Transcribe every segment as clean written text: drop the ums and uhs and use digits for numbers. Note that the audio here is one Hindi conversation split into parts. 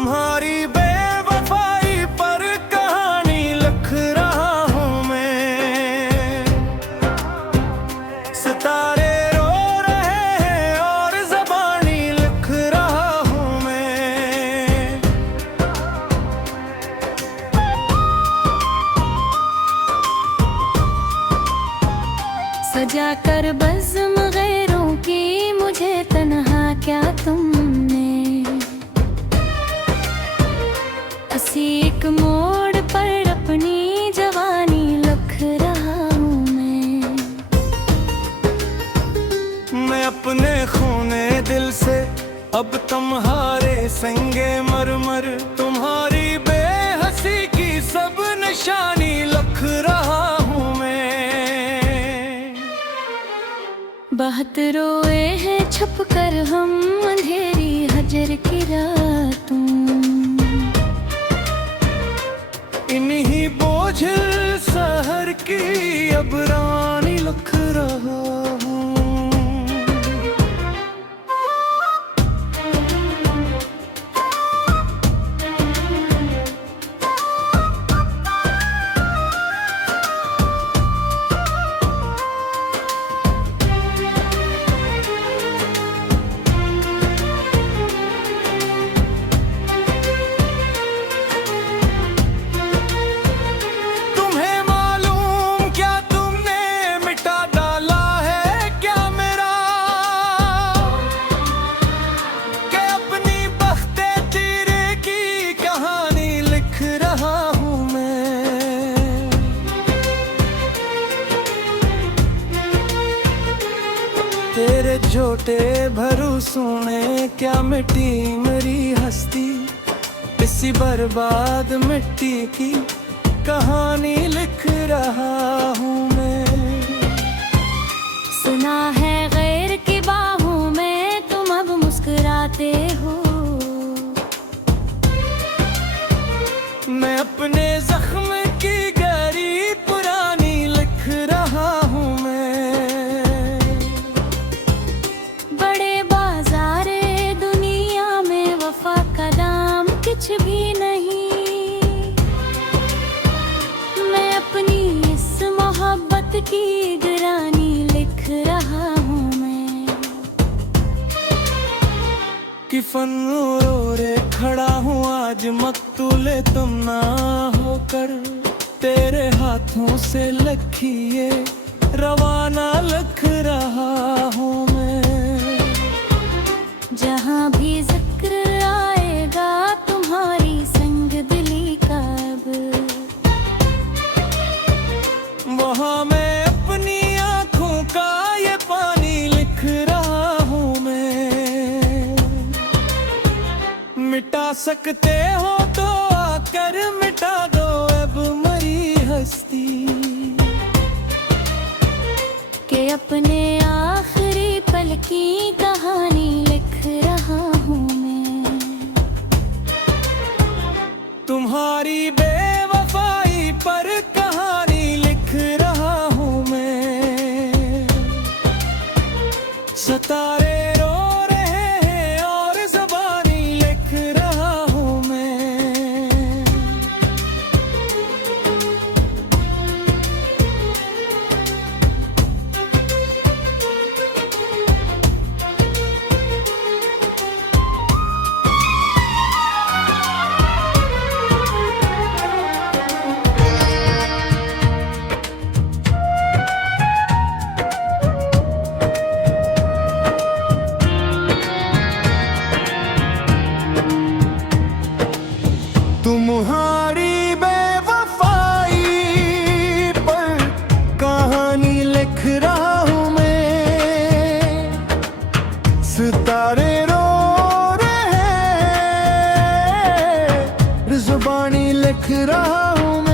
तुम्हारी बेवफाई पर कहानी लिख रहा हूँ मैं। सितारे रो रहे हैं और ज़बानी लिख रहा हूँ मैं। सजा कर बज़्म गैरों की मुझे तन्हा क्या तुमने। किसी एक मोड़ पर अपनी जवानी लिख रहा हूँ मैं अपने खूने दिल से अब तुम्हारे संगे मरमर, तुम्हारी बेहसी की सब निशानी लिख रहा हूँ मैं। बहुत रोए हैं छुप कर हम अंधेरी हजर की रातों। इन्हीं बोझिल सहर की अब रानी लिख रहा हूँ। तेरे झोटे भरोसों ने क्या मिटी मेरी हस्ती। इसी बर्बाद मिट्टी की कहानी लिख रहा हूँ मैं। सुना है गैर की बाहों में तुम अब मुस्कुराते हो। मैं अपने जख्म की गहरी पुरानी लिख रहा हूँ मैं। बड़े बाजारे दुनिया में वफा का दाम कुछ भी नहीं। मैं अपनी इस मोहब्बत की गिरानी लिख रहा हूँ मैं। कि फन्नूरों रे खड़ा हूँ आज मकतूले तुम ना होकर। तेरे हाथों से लखिए रवाना लिख रहा हूँ मैं। जहाँ भी जिक्र आएगा तुम्हारी संग दिली का अब, वहाँ मैं अपनी आँखों का ये पानी लिख रहा हूँ मैं। मिटा सकते हो तो आकर मिटा दो अब मरी हस्ती। के अपने आखिरी पल की कहानी लिख रहा हूँ मैं। तुम्हारी बेवफाई पर कहानी लिख रहा हूँ मैं। सितारे रो रहे हैं और ज़बानी लिख रहा हूँ मैं। तुम्हारी बेवफाई पर कहानी लिख रहा हूँ मैं। सितारे रो रहे हैं ज़ुबानी लिख रहा हूँ मैं।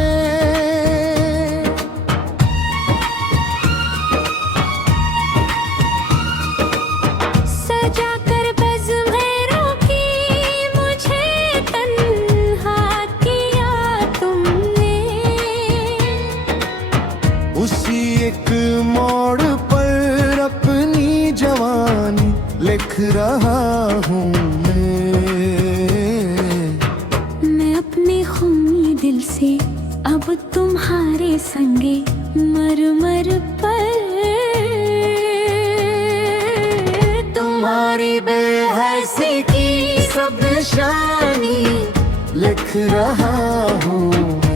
सजा कर बज़्म गैरों की मुझे तन्हा किया तुमने। उसी एक मोड़ पर अपनी जवानी लिख रहा हूँ मैं। संगे मरमर पर तुम्हारी बेहसी की सब निशानी लिख रहा हूँ मैं।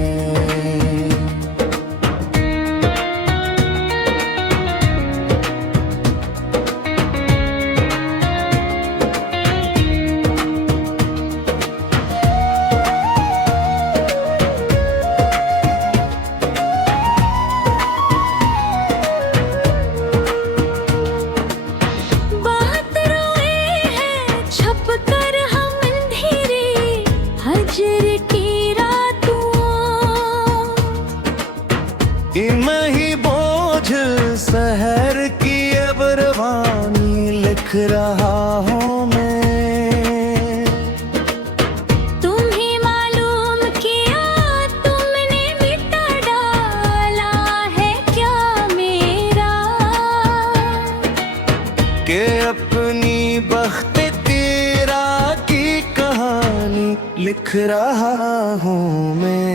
बात रोए हैं छप कर हम अंधेरे हजर की रातों मैं ही बोझ शहर की अब रवानी लिख रहा हूँ मैं। तुम्हें मालूम किया तुमने मिटा डाला है क्या मेरा के अपनी बख्त तेरा की कहानी लिख रहा हूँ मैं।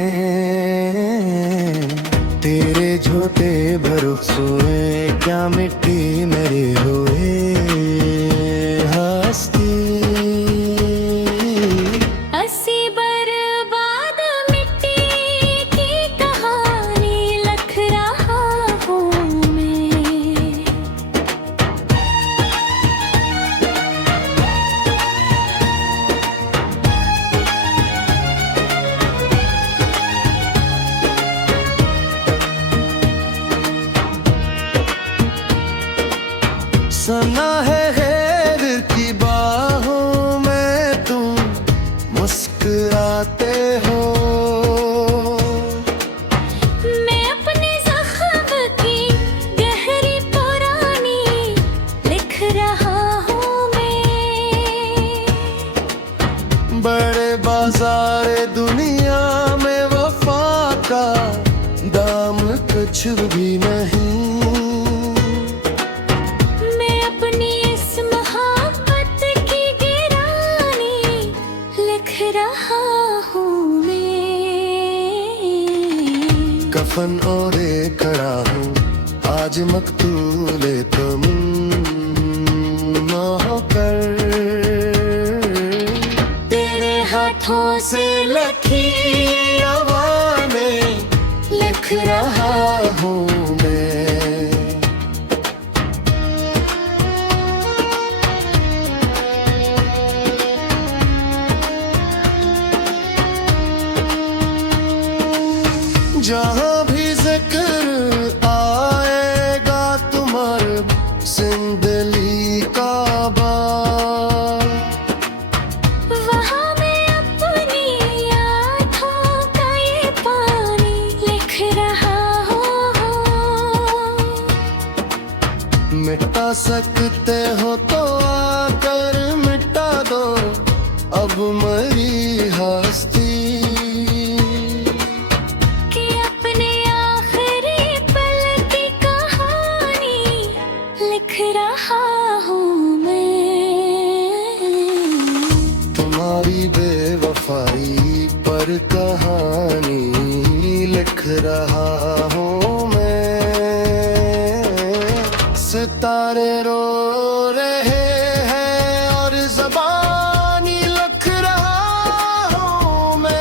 तेरे झूठे भरोसे क्या मिट्टी मेरे हुए हस्ती। असी बर्बाद मिट्टी की कहानी लिख रहा हूँ मैं। सना है गैर की बाहों में तुम मुस्कुराते हो। मैं अपने ज़ख्म की गहरी पुरानी लिख रहा हूँ मैं। बड़े बाजार दुनिया में वफा का दाम कुछ भी नहीं। मैं अपनी इस मोहब्बत की गिरानी लिख रहा हूँ मैं। कफन ओढ़े खड़ा हूँ आज मकतूले तुम होकर। तेरे हाथों से लखी आवाज़ें लिख रहा हूँ मैं। जहाँ भी जिक्र आएगा तुम्हारे जिंदगी का बार। वहाँ मैं अपनी आँखों का ये पानी लिख रहा हूँ। मिटा सकते हो तो आकर मिटा दो अब मरी हस्ती। कि अपने आखिरी पल की कहानी लिख रहा हूँ मैं। तुम्हारी बेवफाई पर कहानी लिख रहा हूँ मैं। सितारे रो रहे हैं और ज़बानी लिख रहा हूँ मैं।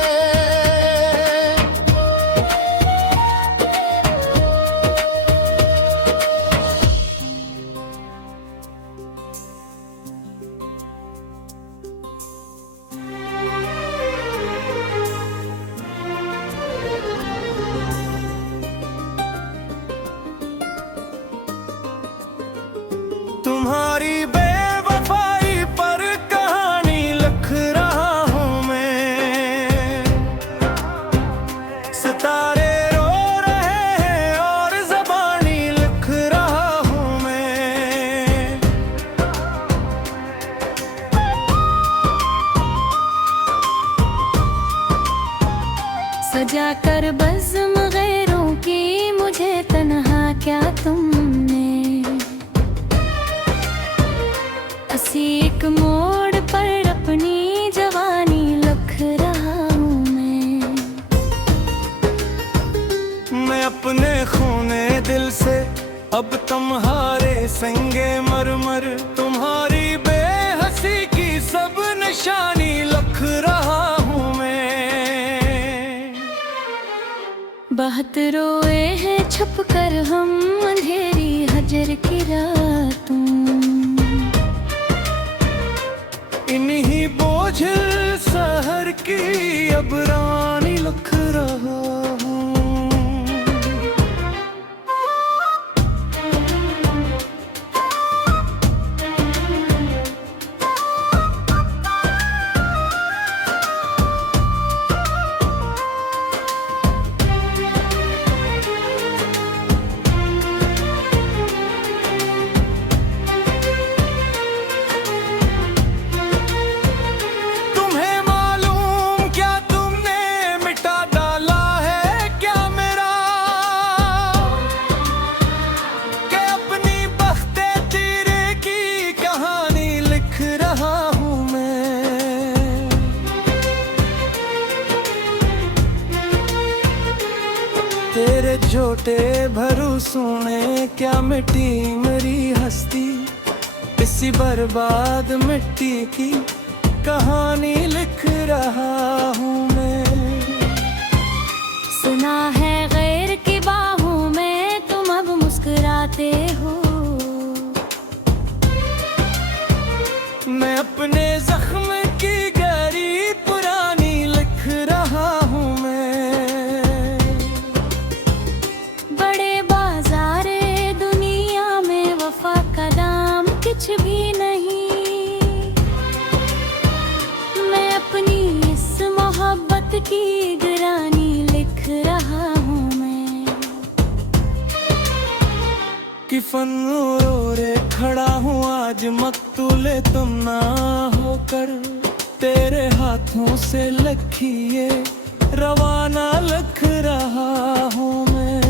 तुम्हारी बेवफाई पर कहानी लिख रहा हूँ मैं। सितारे रो रहे हैं और ज़बानी लिख रहा हूँ मैं। सजा कर बज़्म गैरों की मुझे तन्हा क्या तुमने। हंसी एक मोड़ पर अपनी जवानी लिख रहा हूँ मैं। मैं परेशानी लिख रहा हूँ मैं। बहुत रोए हैं छुप कर हम अंधेरी हजर की रातों, इन्हीं बोझिल शहर की अब रानी लिख रहा हूँ। तुम्हें मालूम क्या तुमने मिटा डाला है क्या मेरा, कि अपनी बख्ते तेरे की कहानी लिख रहा हूँ मैं। तेरे झोटे भरोसों ने क्या मिटी मेरी हस्ती, इसी बर्बाद मिट्टी की कहानी लिख रहा हूँ मैं। सुना है गैर की बाहों में तुम अब मुस्कुराते हो, मैं अपने जख्म की गहरी पुरानी लिख रहा हूँ मैं। बड़े बाजारे दुनिया में वफा का दाम कुछ भी नहीं, मैं अपनी इस मोहब्बत की गिरानी लिख रहा हूँ मैं। कि फन्नूरों रे खड़ा हूँ आज मकतूले तुम ना होकर, तेरे हाथों से लखिए रवाना लिख रहा हूँ मैं।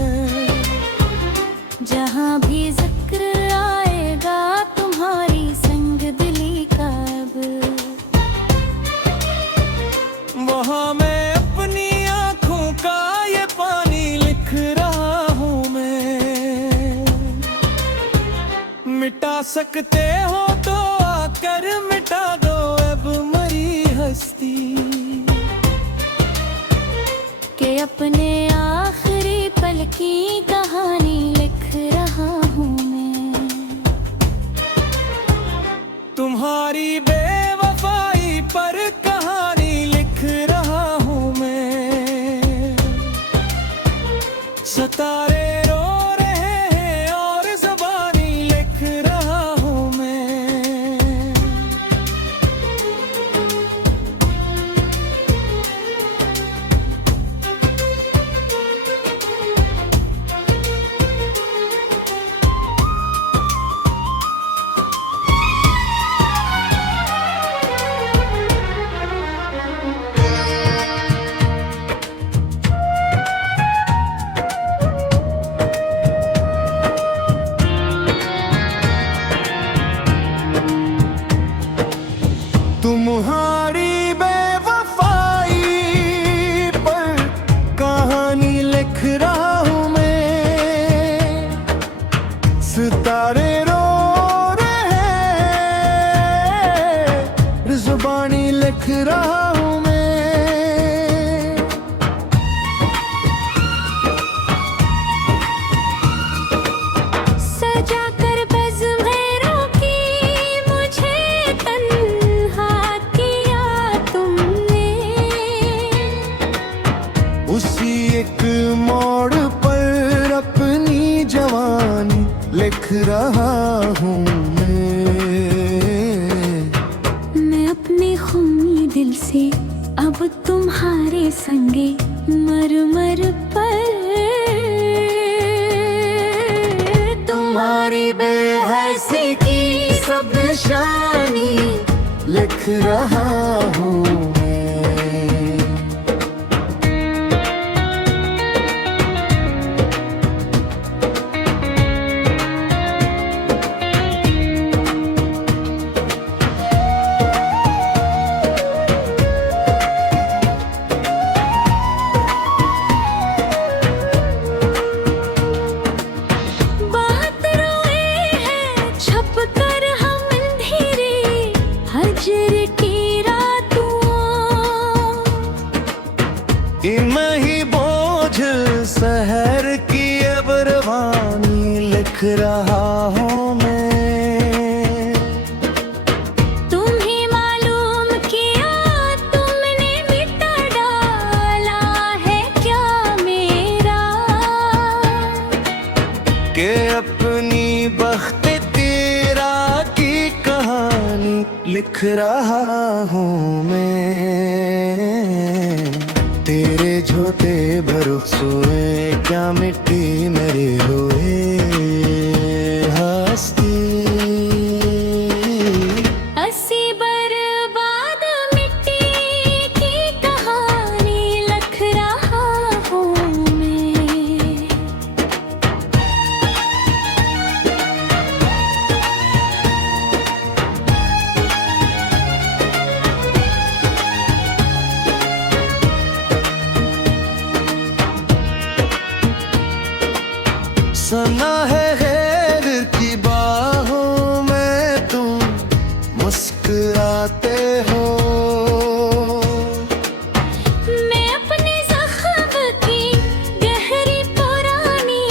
जहाँ भी जिक्र आएगा तुम्हारी संग दिली का अब, वहाँ मैं अपनी आँखों का ये पानी लिख रहा हूँ मैं। मिटा सकते हो तो आकर मिटा दो अब मरी हस्ती, के अपने आखिरी पल की कहानी लिख रहा हूँ मैं। तुम्हारी बेवफाई पर कहानी लिख रहा हूँ मैं। सितारे रो रहे हैं और ज़बानी लिख रहा हूँ मैं। तुम्हारी बेवफाई पर कहानी लिख रहा हूँ मैं। सितारे रो रहे हैं, ज़ुबानी लिख रहा हूँ मैं। सजा कर बज़्मेरों की मुझे तन्हा किया तुमने, उसी एक मोड़ पर अपनी जवानी लिख रहा हूँ मैं अपने खूनी दिल से अब तुम्हारे संगे मर मर पर, तुम्हारी बेहसी की सब शानी लिख रहा हूँ मैं। बात रोए हैं छुप कर हम अंधेरे हजर की रात। लिख रहा हूँ मैं। तेरे झूठे भरोसे क्या मिट्टी मेरे हुए हस्ती। असी बर्बाद मिट्टी की कहानी लिख रहा हूँ मैं। सना है गैर की बाहों में तुम मुस्कुराते हो। मैं अपने जख्म की गहरी पुरानी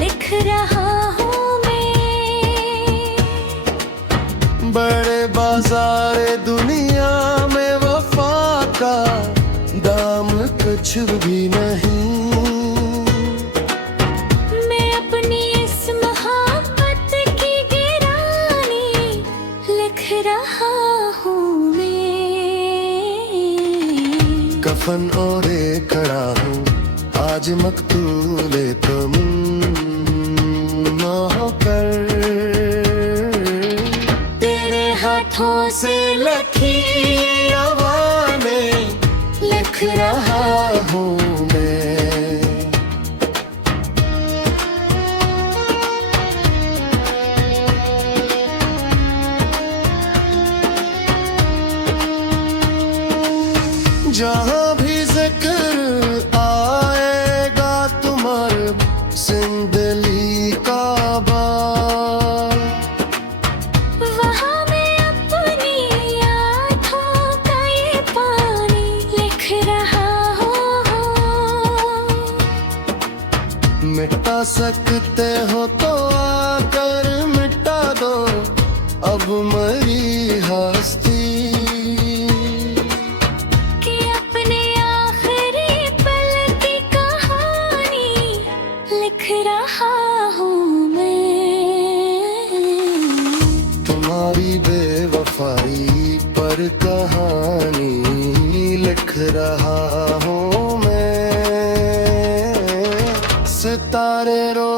लिख रहा हूँ मैं। बड़े बाजार दुनिया में वफा का दाम कुछ भी नहीं। मैं अपनी इस मोहब्बत की गिरानी लिख रहा हूँ मैं। कफन ओढ़े खड़ा हूँ आज मकतूले तुम होकर। तेरे हाथों से लखी आवाज़ें लिख रहा हूँ मैं। जहाँ भी जिक्र आएगा तुम्हारे जिंदगी का बार। वहाँ मैं अपनी आँखों का ये पानी लिख रहा हूँ। मिटा सकते हो तो आकर मिटा दो अब मरी हस्ती। कि अपने आखिरी पल की कहानी लिख रहा हूँ मैं। तुम्हारी बेवफाई पर कहानी लिख रहा हूँ मैं। सितारे रो